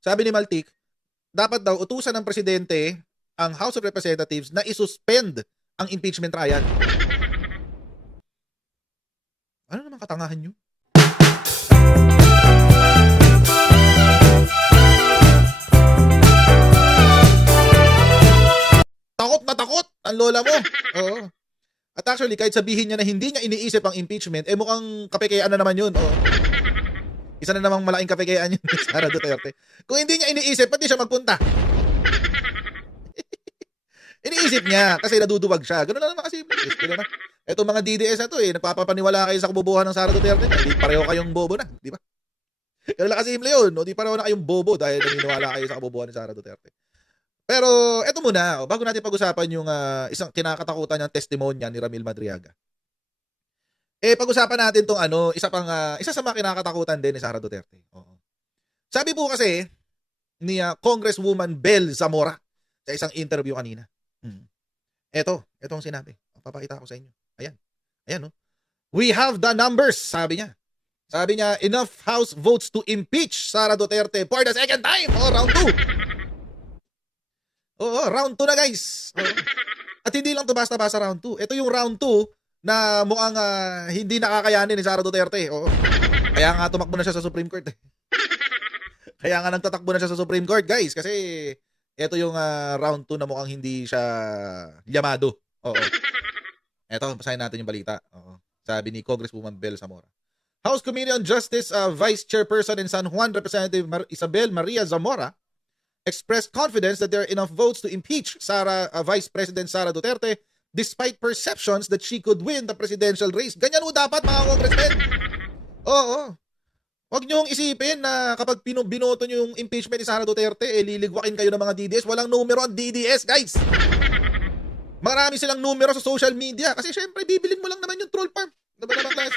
Sabi ni Maltik, dapat daw utusan ng presidente ang House of Representatives na isuspend ang impeachment trial. Ano naman katangahan nyo? Takot na takot ang lola mo. Oo. At actually, kahit sabihin niya na hindi niya iniisip ang impeachment, mukhang kapekeyaan na naman yun. Oo. Isa na namang malaking kapekeyaan yun ni Sara Duterte. Kung hindi niya iniisip, pati siya magpunta. Iniisip niya kasi naduduwag siya. Ganun na naman kasi. Itong mga DDS na to nagpapapaniwala kayo sa kabubuhan ng Sara Duterte. Hindi pareho kayong bobo na. Di ba? Ganun lang kasi simple yun. Di pareho na kayong bobo dahil naniniwala kayo sa kabubuhan ni Sara Duterte. Pero eto muna, bago natin pag-usapan yung isang kinakatakutan niyang testimonya ni Ramil Madriaga. Pag-usapan natin tong isa sa mga kinakatakutan din ni Sara Duterte. Oo. Sabi po kasi ni Congresswoman Bel Zamora sa isang interview kanina. Etong sinabi. Papakita ko sa inyo. Ayan, no? We have the numbers, sabi niya. Sabi niya, enough House votes to impeach Sara Duterte for the second time. Round 2. Oo, round 2 na guys. Oo. At hindi lang to basta-basta round 2. Ito yung round 2 na mukhang hindi nakakayanin ni Sara Duterte. Oo. Kaya nga tumakbo na siya sa Supreme Court. Kaya nga nagtatakbo na siya sa Supreme Court guys. Kasi ito yung round 2 na mukhang hindi siya llamado. Oo. Ito, basahin natin yung balita. Oo. Sabi ni Congresswoman Bel Zamora. House Committee on Justice Vice Chairperson in San Juan, Representative Isabel Maria Zamora, expressed confidence that there are enough votes to impeach Vice President Sara Duterte despite perceptions that she could win the presidential race. Ganyan ho dapat mga congressmen. Oo. Huwag niyong isipin na kapag binoto niyo yung impeachment ni Sara Duterte, liligwakin kayo ng mga DDS. Walang numero ang DDS, guys. Marami silang numero sa social media kasi syempre bibilin mo lang naman yung troll farm. Diba naman guys?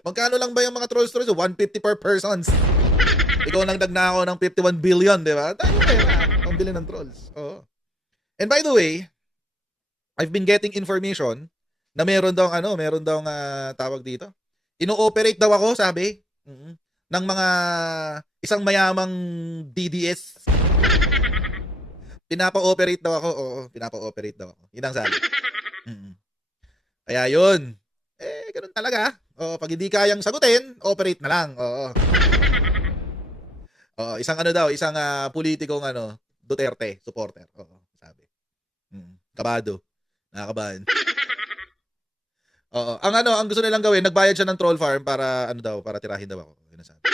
Magkano lang ba yung mga trolls? 150 per persons. Ikaw nang nagnakaw ng 51 billion, di ba? Tayo pera ang bili ng trolls. Oo. And by the way, I've been getting information na meron daw tawag dito. Ino-operate daw ako, sabi, ng mga isang mayamang DDS. Pinapa-operate daw ako. Oo, pinapa-operate daw ako. Yun ang sabi. Kaya yun. Ganun talaga. Oo, pag hindi kayang sagutin, operate na lang. Oo. Isang politikong Duterte supporter. Oo, sabi. Kabado. Nakakabahan. Oo, ang gusto nilang gawin, nagbayad siya ng troll farm para para tirahin daw ako. Yun ang sabi.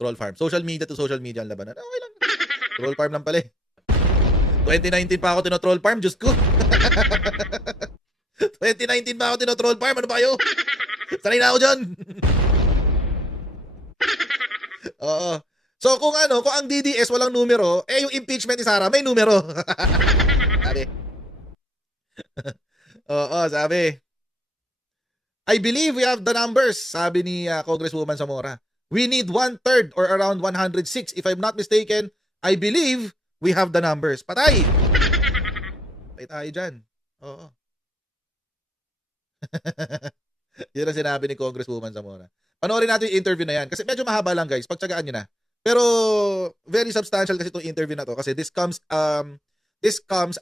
Troll farm. Social media to social media ang labanan. Okay lang. Troll farm lang pala 2019 pa ako tino-troll farm, Diyos ko. 2019 pa ako tino-troll farm, ano ba kayo? Sanay na ako dyan. Oo. So kung ang DDS walang numero, yung impeachment ni Sara may numero. Sabi. Oo, sabi. I believe we have the numbers, sabi ni Congresswoman Zamora. We need 1/3 or around 106. If I'm not mistaken, I believe we have the numbers. Patay! Patay tayo dyan. Oo. Yun ang sinabi ni Congresswoman Zamora. Panoorin natin yung interview na yan. Kasi medyo mahaba lang guys. Pagtsagaan nyo na. Pero very substantial kasi itong interview na to. Kasi this comes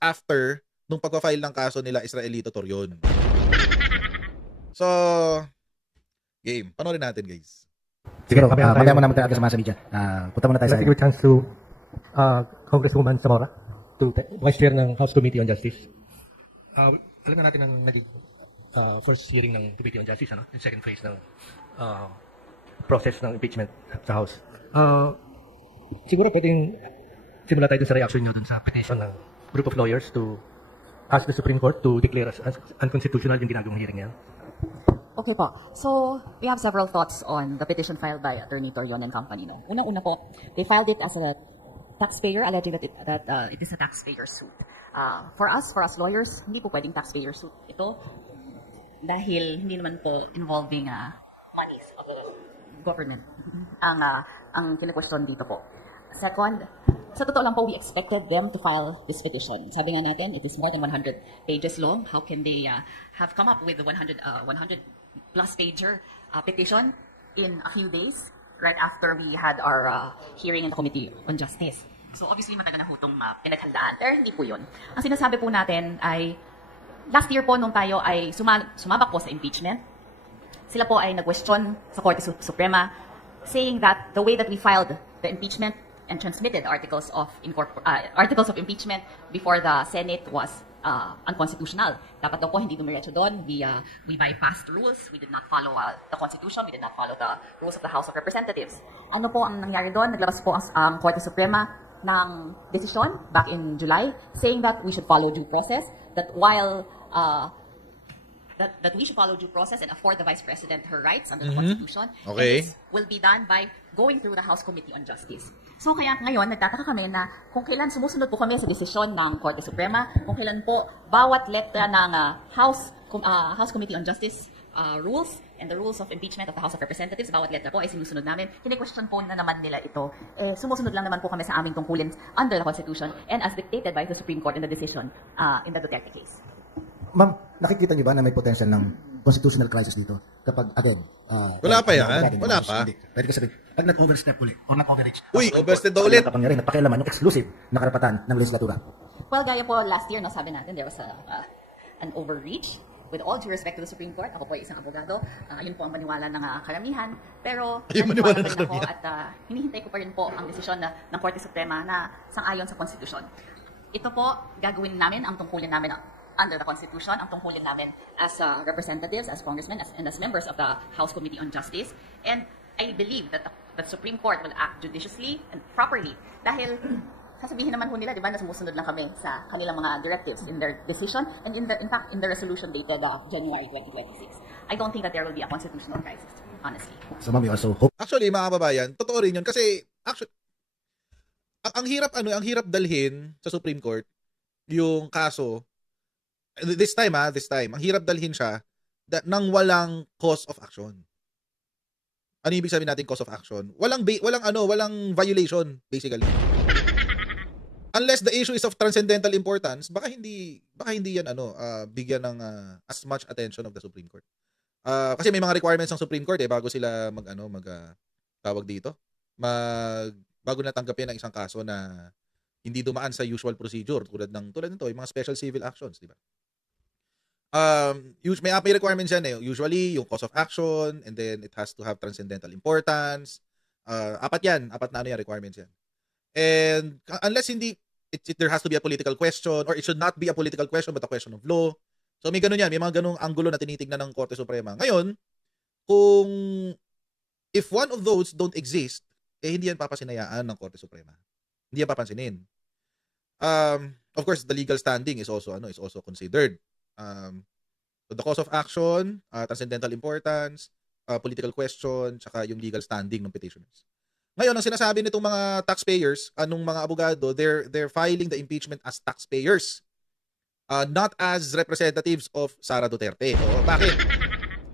after nung pagpa-file ng kaso nila Israelito Torion. So, game. Panoorin natin guys. Siguro, mamaya mo naman tayo sa mga media. Punta muna tayo sa... Let's give a chance to Congresswoman Zamora, to Vice Chair ng House Committee on Justice. Alam na natin ang naging first hearing ng Committee on Justice, and second phase ng process ng impeachment sa House. Siguro pwedeng simula tayo dun sa reaction nyo dun sa petition ng group of lawyers to ask the Supreme Court to declare as unconstitutional yung ginagawang hearing niya. Okay po. So, we have several thoughts on the petition filed by Attorney Torion and Company. No? Unang-una po, they filed it as a taxpayer, alleging that it is a taxpayer suit. For us lawyers, hindi po pwedeng taxpayer suit ito dahil hindi naman po involving monies of the government ang kine-question dito po. Second, sa totoo lang po, we expected them to file this petition. Sabi nga natin, it is more than 100 pages long. How can they have come up with the 100 plus pager petition in a few days? right after we had our hearing in the Committee on Justice. So obviously matagal na ho itong pinaghandaan. Pero hindi po yun. Ang sinasabi po natin ay last year po nung tayo ay sumabak po sa impeachment, sila po ay nag-question sa Korte Suprema saying that the way that we filed the impeachment and transmitted articles of impeachment before the Senate was unconstitutional. Dapat daw po hindi dumiretso doon. We bypassed rules. We did not follow the Constitution. We did not follow the rules of the House of Representatives. Ano po ang nangyari doon? Naglabas po ang Korte Suprema ng desisyon back in July saying that we should follow due process, that while that we should follow due process and afford the Vice President her rights under the Constitution. Okay. And this will be done by going through the House Committee on Justice. So kaya ngayon, nagtataka kami na kung kailan sumusunod po kami sa desisyon ng Korte Suprema, kung kailan po bawat letra ng House Committee on Justice rules and the rules of impeachment of the House of Representatives, bawat letra po ay sinusunod namin. Kini-question po na naman nila ito. Sumusunod lang naman po kami sa aming tungkulin under the Constitution and as dictated by the Supreme Court in the decision in the Duterte case. Ma'am, nakikita niyo ba na may potential ng constitutional crisis dito? Kapag, again, Wala pa yan. Wala pa. Hindi. Pwede ka sabihin, pag nag-overstep ulit, or nag-overreach, Uy, overstep daw ulit. kapangyarihan at pakialaman yung exclusive na karapatan ng legislatura. Well, gaya po last year, no, sabi natin, there was an overreach. With all due respect to the Supreme Court, ako po ay isang abogado, yun po ang maniwala ng karamihan. Pero, Ayun, maniwala ng pa rin ako karamihan. at hinihintay ko pa rin po ang desisyon ng Korte Suprema na sang-ayon sa Konstitusyon. Ito po, gagawin namin ang tungkulin namin under the Constitution, ang tungkulin namin as representatives, as congressmen, and as members of the House Committee on Justice. And I believe that the Supreme Court will act judiciously and properly dahil sasabihin naman ho nila, di ba, na sumusunod lang kami sa kanilang mga directives in their decision and in fact, in the resolution dated January 2026. I don't think that there will be a constitutional crisis, honestly. So ma'am, you also hope Actually, mga kababayan, totoo rin yun. Kasi, actually, ang hirap dalhin sa Supreme Court yung kaso. This time, ang hirap dalhin siya nang walang cause of action. Ano ibig sabihin natin cause of action? Walang violation basically. Unless the issue is of transcendental importance, baka hindi yan bigyan ng as much attention of the Supreme Court. Kasi may mga requirements ng Supreme Court bago sila tawag dito. Bago natanggapin ang isang kaso na hindi dumaan sa usual procedure tulad nito, yung mga special civil actions, di ba? May requirements yan usually yung cause of action, and then it has to have transcendental importance. Apat na requirements yan. And unless there has to be a political question, or it should not be a political question but a question of law. So may mga ganung anggulo na tinitignan ng Korte Suprema. Ngayon, if one of those don't exist, hindi yan papasinayaan ng Korte Suprema. Hindi yan papansinin. Of course, the legal standing is also considered. So the cause of action, transcendental importance, political question, tsaka yung legal standing ng petitioners. Ngayon, ang sinasabi nitong mga taxpayers, anong mga abogado, they're filing the impeachment as taxpayers, not as representatives of Sara Duterte. O, bakit?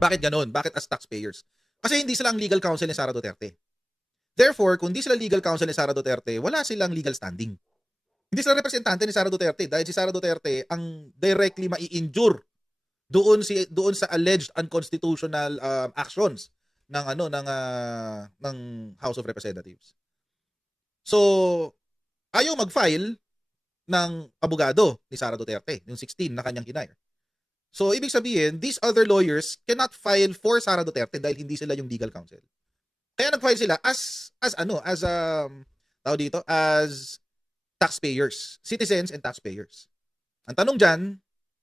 Bakit ganun? Bakit as taxpayers? Kasi hindi sila ang legal counsel ni Sara Duterte. Therefore, kung hindi sila legal counsel ni Sara Duterte, wala silang legal standing. Hindi sila representante ni Sara Duterte dahil si Sara Duterte ang directly mai-injure doon sa alleged unconstitutional actions ng House of Representatives. So, ayaw mag-file ng abogado ni Sara Duterte, yung 16 na kanyang hinire. So, ibig sabihin, these other lawyers cannot file for Sara Duterte dahil hindi sila yung legal counsel. Kaya nag-file sila as taxpayers, citizens and taxpayers. Ang tanong dyan,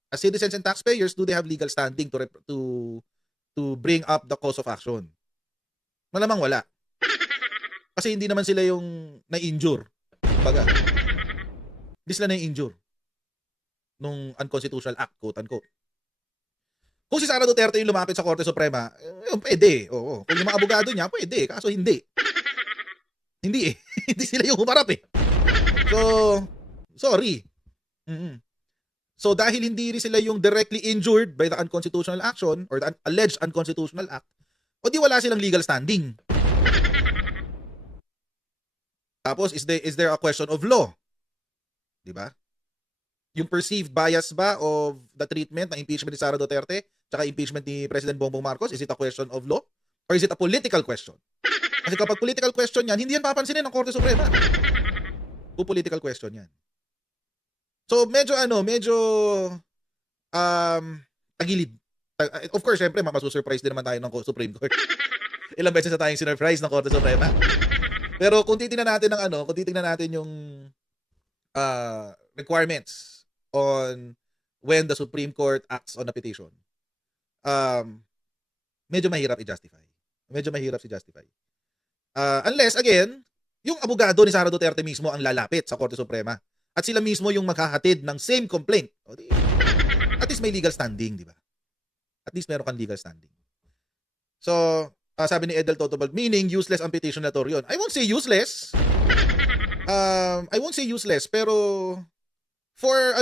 as citizens and taxpayers, do they have legal standing to bring up the cause of action? Malamang wala. Kasi hindi naman sila yung na-injure. Baga, hindi sila na-injure nung unconstitutional act, quote-unquote. Kung si Sara Duterte yung lumapit sa Korte Suprema, pwede. Oo. Kung yung mga abogado niya, pwede. Kaso hindi. Hindi hindi sila yung humarap So, sorry. So, dahil hindi rin sila yung directly injured by the unconstitutional action or the alleged unconstitutional act, o di wala silang legal standing. Tapos, is there a question of law? Diba? Yung perceived bias ba of the treatment ng impeachment ni Sara Duterte tsaka impeachment ni President Bongbong Marcos, is it a question of law? Or is it a political question? Kasi kapag political question yan, hindi yan papansinin ng Korte Suprema. Kung political question yan. So, medyo tagilid. Of course, syempre, masusurprise din naman tayo ng Supreme Court. Ilang beses na tayong sinurprise ng Korte Suprema. Pero kung titingnan natin yung requirements on when the Supreme Court acts on a petition, medyo mahirap i-justify. Unless, again, yung abogado ni Sara Duterte mismo ang lalapit sa Korte Suprema at sila mismo yung maghahatid ng same complaint. O, at least may legal standing, di ba? At least meron kang legal standing. So, sabi ni Edel Totobal, meaning useless ang petition na to yun. I won't say useless. Pero for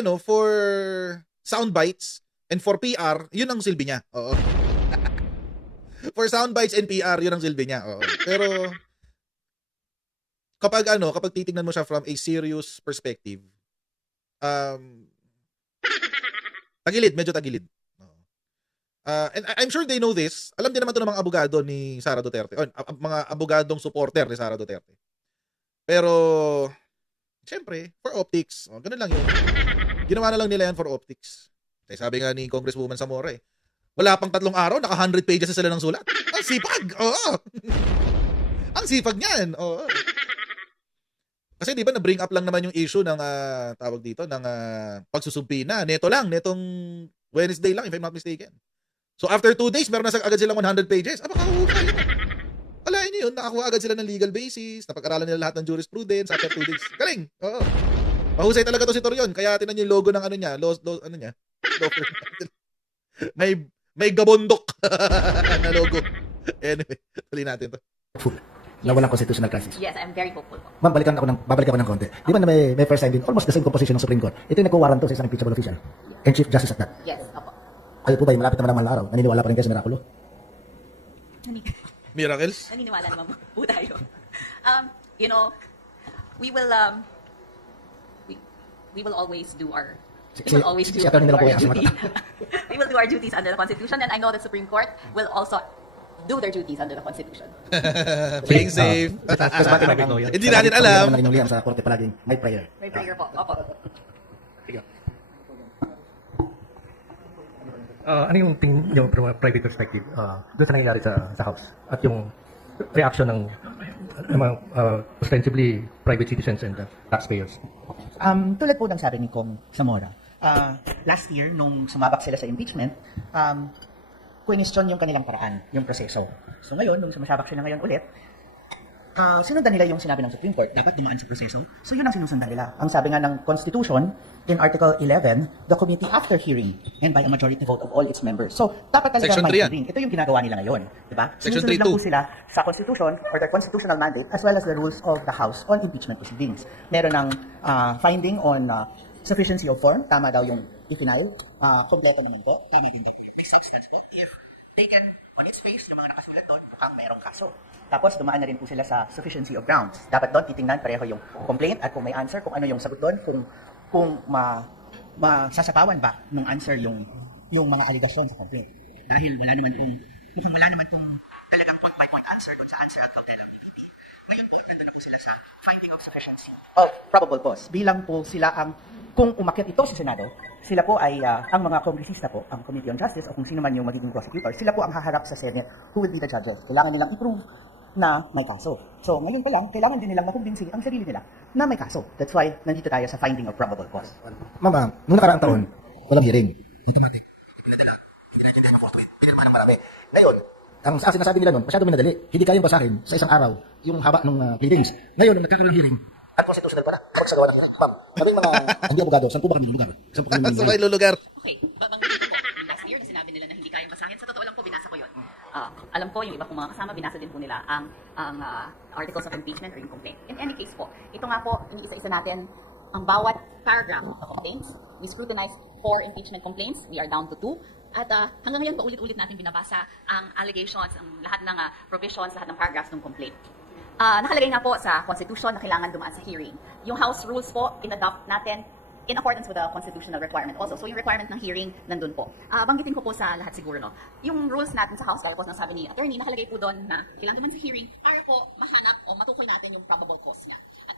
sound bites and for PR, yun ang silbi niya. Oo. For sound bites and PR, yun ang silbi niya. Oo. Pero kapag titingnan mo siya from a serious perspective, medyo tagilid. And I'm sure they know this. Alam din naman ito ng mga abogado ni Sara Duterte. Mga abogadong supporter ni Sara Duterte. Pero, syempre, for optics. Ganun lang yun. Ginawa na lang nila yan for optics. Kasi sabi nga ni Congresswoman Zamora wala pang 3 araw, naka 100 pages na sila ng sulat. Ang sipag! Oo! Ang sipag niyan! Oo. Kasi di ba na-bring up lang naman yung issue ng tawag dito, ng pagsusubpina. Netong Wednesday lang, if I'm not mistaken. So after 2 days, meron na agad silang 100 pages. Makahusay yun. Alain niyo yun, nakakuha agad sila ng legal basis, napag-aralan nila lahat ng jurisprudence after 2 days. Galing! Oo. Mahusay talaga to si Torion. Kaya tinan niyo yung logo ng logo niya. May gabondok na logo. Anyway, tuloy natin to. Full. Na walang constitutional crisis. Yes, I'm very hopeful po. Ma'am, babalikan ako ng konti. Di ba na may first time din, almost the same composition ng Supreme Court. Ito yung nagkuwaran to sa isang impeachable official. And Chief Justice at that. Yes, opo. Kayo po ba, malapit naman ang mahal araw? Naniniwala pa rin kayo sa mirakulo? Miracles? Naniniwala naman po tayo. We will always do our duty. We will do our duties under the Constitution, and I know the Supreme Court will also do their duties under the Constitution. Being safe. Hindi natin alam. Ang inyong sa korte palaging may prayer. May prayer po. Opo. Ano yung tingin yung from a private perspective doon sa nangyayari sa House at yung reaction ng mga ostensibly private citizens and taxpayers? Tulad po ng sabi ni Kong Zamora, last year, nung sumabak sila sa impeachment, question yung kanilang paraan, yung proseso. So ngayon, nung sumasabak sila ngayon ulit, sinundan nila yung sinabi ng Supreme Court, dapat dumaan sa proseso. So yun ang sinusundan nila. Ang sabi nga ng Constitution, in Article 11, the committee after hearing and by a majority vote of all its members. So dapat talaga may hearing. Ito yung ginagawa nila ngayon. Diba? Section Sinusunod lang 3.2. po sila sa Constitution or their constitutional mandate as well as the rules of the House on impeachment proceedings. Meron ng finding on sufficiency of form. Tama daw yung i-final. Kompleto naman po. Tama din daw. May substance po. If taken on its face, yung mga nakasulat doon, mukhang merong kaso. Tapos, dumaan na rin po sila sa sufficiency of grounds. Dapat doon, titingnan pareho yung complaint at kung may answer, kung ano yung sagot doon, kung masasapawan ba nung answer yung mga allegation sa complaint. Dahil wala naman kung talagang point-by-point answer doon sa answer at cautela ng PPP. Ngayon po, nandun na po sila sa finding of sufficiency of probable cause. Bilang po sila kung umakyat ito sa Senado, sila po ay, ang mga kongresista po, ang Committee on Justice, o kung sino man yung magiging prosecutor, sila po ang haharap sa Senate who will be the judges. Kailangan nilang i-prove na may kaso. So, ngayon pa lang, kailangan din nilang makumbinsi ang sarili nila na may kaso. That's why, nandito tayo sa finding of probable cause. Mama, nung nakaraang taon, walang hearing. Dito natin. Pinagkintahin ng forthwith. Pinirma ng marami. Ngayon, ang sinasabi nila nun, masyado minadali. Hindi kayang basahin sa isang araw yung haba ng pleadings. Ngayon, nung nagkakaroon ng hearing, at constitutional pa na, magsagawa ng hearing. Ma'am, kaming mga hindi abogado, saan po ba kami lulugar? Saan po kami Sa may lulugar. Okay, banggitin ko po, yung last year na sinabi nila na hindi kayang basahin. Sa totoo lang po, binasa ko yun. Alam ko, yung iba kong mga kasama, binasa din po nila ang articles of impeachment or yung complaint. In any case po, ito nga po, iniisa-isa natin ang bawat paragraph of complaints. We scrutinize 4 impeachment complaints. We are down to 2. At hanggang ngayon, paulit-ulit natin binabasa ang allegations, ang lahat ng provisions, lahat ng paragraphs ng complaint. Nakalagay nga po sa Constitution na kailangan dumaan sa hearing. Yung House rules po, in-adopt natin in accordance with the constitutional requirement also. So yung requirement ng hearing, nandun po. Banggitin ko po sa lahat siguro, no? Yung rules natin sa House, kaya po nasabi ni attorney, nakalagay po doon na kailangan naman sa hearing para po mahanap o matukoy natin yung probable cause niya. At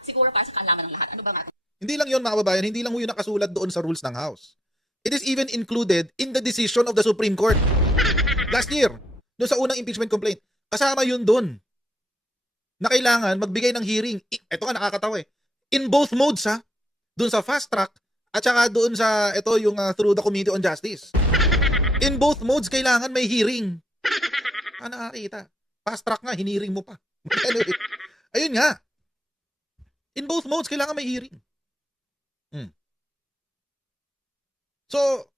siguro para sa kaalaman ng lahat, ano ba natin? Hindi lang yun, mga kababayan, hindi lang yun nakasulat doon sa rules ng House. It is even included in the decision of the Supreme Court. Last year, doon sa unang impeachment complaint, kasama yun doon. Na kailangan magbigay ng hearing. Ito nga nakakatawa eh. In both modes ha. Doon sa fast track at saka doon sa ito yung through the Committee on Justice. In both modes kailangan may hearing. Nakakita. Fast track nga, hiniring mo pa. Anyway, ayun nga. In both modes kailangan may hearing. So,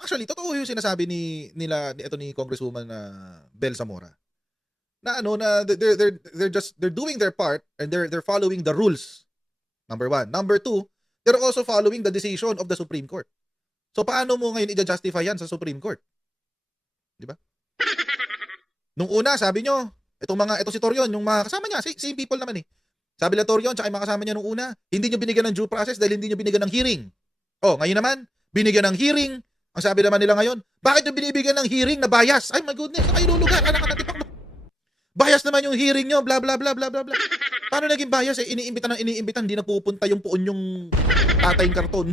actually, totoo yung sinasabi ni Congresswoman Bel Zamora. Na they're doing their part and they're following the rules. Number 1. Number 2, they're also following the decision of the Supreme Court. So paano mo ngayon i-justify yan sa Supreme Court? Di ba? Nung una, sabi nyo, ito si Torion, yung mga kasama niya, same people naman eh. Sabi la Torion, tsaka yung mga kasama niya nung una, hindi nyo binigyan ng due process dahil hindi nyo binigyan ng hearing. Oh, ngayon naman, binigyan ng hearing. Ang sabi naman nila ngayon, bakit nyo binibigyan ng hearing na bias? Ay my goodness, saan kayo lulugar? Anak ka natipak mo. Bias naman yung hearing nyo, bla bla bla bla bla bla. Paano naging bias eh? Iniimbita, hindi nagpupunta yung puon yung tatayong karton.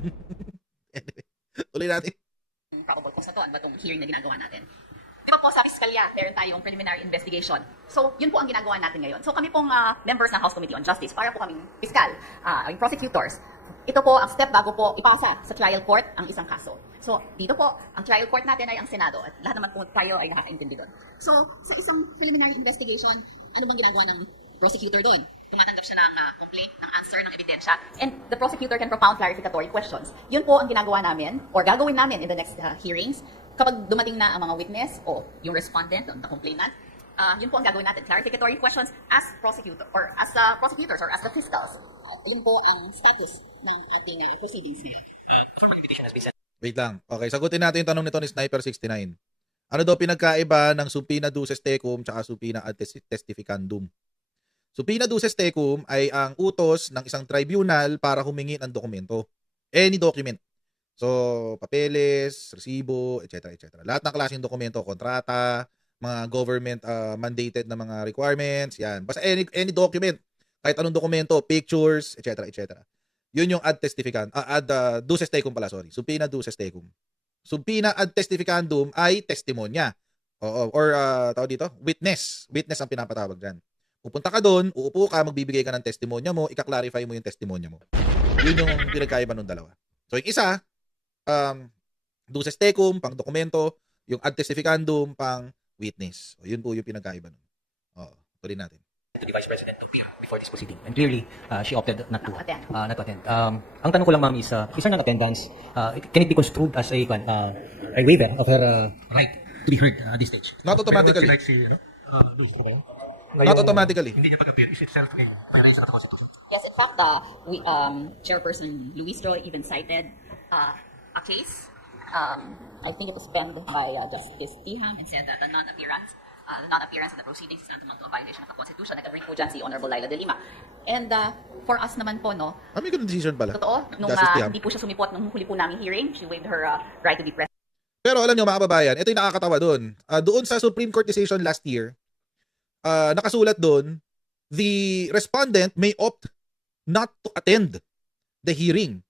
Anyway, tuloy natin. Probable cause na to, ano ba itong hearing na ginagawa natin? Di ba po sa Fiskalya, meron tayong preliminary investigation. So, yun po ang ginagawa natin ngayon. So, kami pong members ng House Committee on Justice, para po kaming fiskal, yung prosecutors. Ito po ang step bago po ipasa sa trial court ang isang kaso. So, dito po, ang trial court natin ay ang Senado at lahat naman po tayo ay nakakaintindi doon. So, sa isang preliminary investigation, ano bang ginagawa ng prosecutor doon? Tumatanggap siya ng complaint, ng answer, ng ebidensya, and the prosecutor can propound clarificatory questions. Yun po ang ginagawa namin, or gagawin namin in the next hearings, kapag dumating na ang mga witness o yung respondent, the complainant, yun po ang gagawin natin, clarificatory questions as prosecutor, or as prosecutors, or as the fiscals. Yun po ang status ng ating proceedings ngayon. Wait lang. Okay, sagutin natin yung tanong nito ni Sniper69. Ano daw pinagkaiba ng subpoena duces tecum tsaka subpoena ad testificandum? Subpoena duces tecum ay ang utos ng isang tribunal para humingi ng dokumento. Any document. So, papeles, resibo, etc. etc. Lahat ng klaseng dokumento, kontrata, mga government mandated na mga requirements, yan. Basta any document, kahit anong dokumento, pictures, etc. etc. Yun yung ad duces tecum pala, sorry. Subpoena duces tecum. Subpoena ad testificandum ay testimonya. Or tawag dito, witness. Witness ang pinapatawag dyan. Pupunta ka doon, uupo ka, magbibigay ka ng testimonya mo, ika-clarify mo yung testimonya mo. Yun yung pinagkaiba ng dalawa. So yung isa, duces tecum, pang dokumento, yung ad testificandum, pang witness. So, yun po yung pinagkaiba nun. Tuloy natin. To the Vice President to appear before this proceeding. And clearly, she opted not to Attend. attend. Ang tanong ko lang, ma'am, is isa ng attendance, can it be construed as a waiver of her right to be heard at this stage? Not automatically. Like si, Luis, ba yun? Not automatically. Hindi niya pag-appear. Is itself a violation of the Constitution. Yes, in fact, Chairperson Luis Joy even cited a case. I think it was penned by Justice Tiham and said that the non-appearance of the proceedings is tantamount to a violation of the Constitution. Nag-bring po dyan si Honorable Laila de Lima. And for us naman po, no, May ganun decision pala. totoo, nung Justice Tiham. hindi po siya sumipot nung huli po namin hearing, she waived her right to be present. Pero alam nyo mga kababayan, ito yung nakakatawa doon. Doon sa Supreme Court decision last year, nakasulat doon, the respondent may opt not to attend the hearing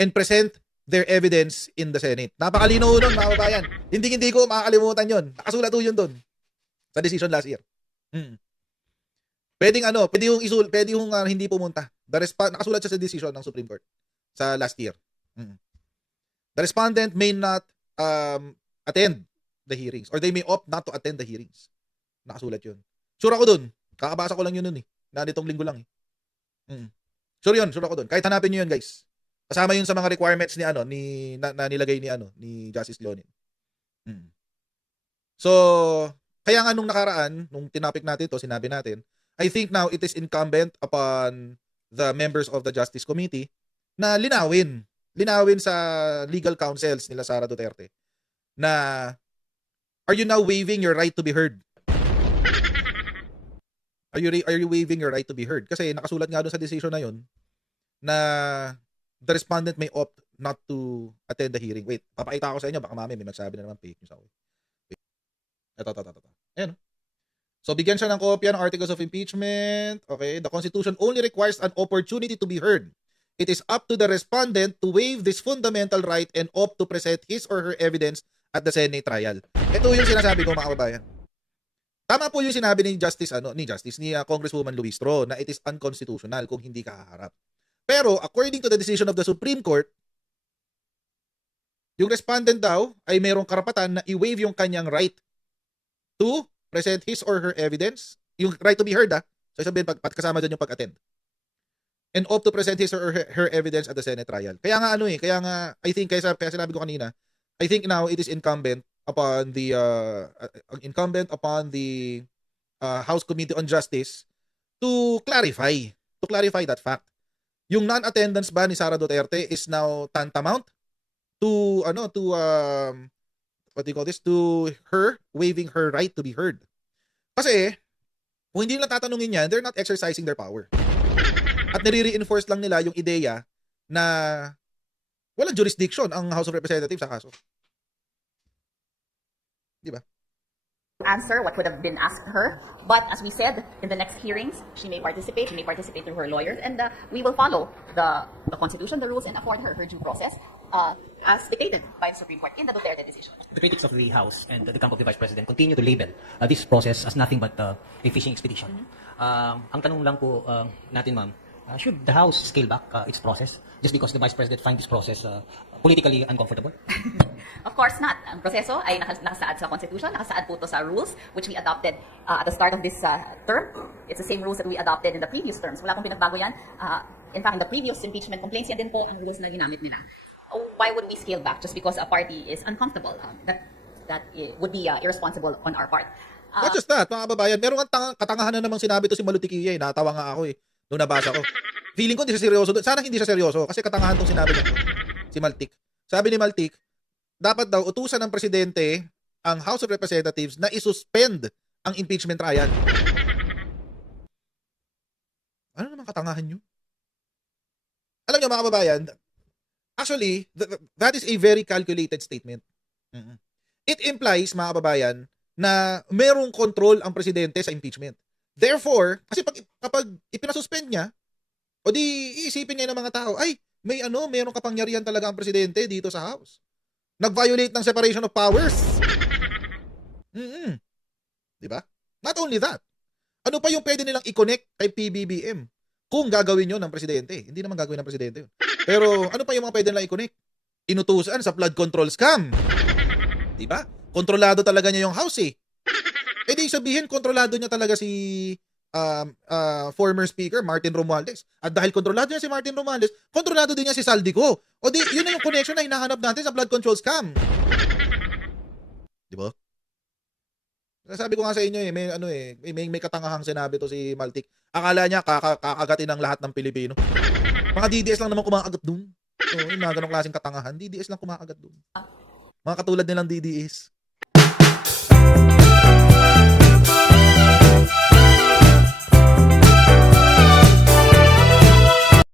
and present their evidence in the Senate. Napakalinaw nun mga kababayan. Hindi ko makakalimutan yun. Nakasulat yun doon sa decision last year. Pwede yung hindi pumunta. Nakasulat siya sa decision ng Supreme Court sa last year. The respondent may not attend the hearings or they may opt not to attend the hearings. Nakasulat yun. Sure ako dun. Kakabasa ko lang yun nun eh. Nanditong linggo lang eh. Sure ako dun. Kahit hanapin nyo yun guys. Kasama yun sa mga requirements ni na nilagay ni Justice Leonin. So, kaya nga nung nakaraan, nung tinapik natin ito, sinabi natin, I think now it is incumbent upon the members of the Justice Committee na linawin sa legal counsels nila Sara Duterte na are you now waiving your right to be heard? Are you waiving your right to be heard? Kasi nakasulat nga doon sa decision na yun na the respondent may opt not to attend the hearing. Wait, papakita ko sa inyo, baka mami may magsabi na naman fake news ako. Wait. Ito. Ayan. So, bigyan siya ng kopya ng articles of impeachment. Okay, the Constitution only requires an opportunity to be heard. It is up to the respondent to waive this fundamental right and opt to present his or her evidence at the Senate trial. Ito yung sinasabi ko, mga kababayan. Tama po yung sinabi ni Congresswoman Luistro na it is unconstitutional kung hindi ka haharap. Pero according to the decision of the Supreme Court, yung respondent daw ay mayroong karapatan na i-waive yung kanyang right to present his or her evidence, yung right to be heard So sabihin kasama doon yung pag-attend. And opt to present his or her evidence at the Senate trial. Kaya nga I think kaya sinabi ko kanina, I think now it is incumbent upon the House Committee on Justice to clarify that fact. Yung non-attendance ba ni Sara Duterte is now tantamount to to her waiving her right to be heard. Kasi kung hindi nila tatanungin yan, they're not exercising their power. At nire-reinforce lang nila yung ideya na walang jurisdiction ang House of Representatives sa kaso. Di ba? Answer what would have been asked her. But as we said, in the next hearings, she may participate through her lawyers, and we will follow the Constitution, the rules, and afford her due process as dictated by the Supreme Court in the Duterte decision. The critics of the House and the camp of the Vice President continue to label this process as nothing but a fishing expedition. Ang tanong lang po natin, ma'am, should the House scale back its process just because the Vice President finds this process politically uncomfortable? Of course not. Ang proseso ay nakasaad sa Constitution, nakasaad po ito sa rules which we adopted at the start of this term. It's the same rules that we adopted in the previous terms. Wala akong pinagbago yan. In fact, in the previous impeachment complaints, yan din po ang rules na ginamit nila. Why would we scale back just because a party is uncomfortable? That would be irresponsible on our part. Not just that, mga kababayan, meron katangahan na namang sinabi to si Malutiquilla. Natawa nga ako nung nabasa ko. Feeling ko hindi siya seryoso. Sana hindi siya seryoso kasi katangahan tong sinabi niya. Si Maltik. Sabi ni Maltik, dapat daw utusan ng presidente ang House of Representatives na isuspend ang impeachment trial. Ano naman katangahan nyo? Alam nyo, mga kababayan, actually, that is a very calculated statement. It implies, mga kababayan, na merong control ang presidente sa impeachment. Therefore, kasi kapag ipinasuspend niya, o di iisipin niya ng mga tao, ay, mayroong kapangyarihan talaga ang presidente dito sa House. Nag-violate ng separation of powers. Diba? Not only that, ano pa yung pwede nilang i-connect kay PBBM kung gagawin yun ng presidente? Hindi naman gagawin ng presidente yun. Pero ano pa yung mga pwede nilang i-connect? Inutusan sa flood control scam. Diba? Kontrolado talaga niya yung House eh. Eh di sabihin, kontrolado niya talaga si former Speaker Martin Romualdez. At dahil kontrolado niya si Martin Romualdez, kontrolado din niya si Saldico. O di, yun na yung connection na hinahanap natin sa flood control scam. Di ba? Sabi ko nga sa inyo may katangahang sinabi to si Maltik. Akala niya kakagatin ng lahat ng Pilipino. Mga DDS lang naman kumakagat dun. So, yung mga ganong klaseng katangahan, DDS lang kumakagat dun. Mga katulad nilang DDS.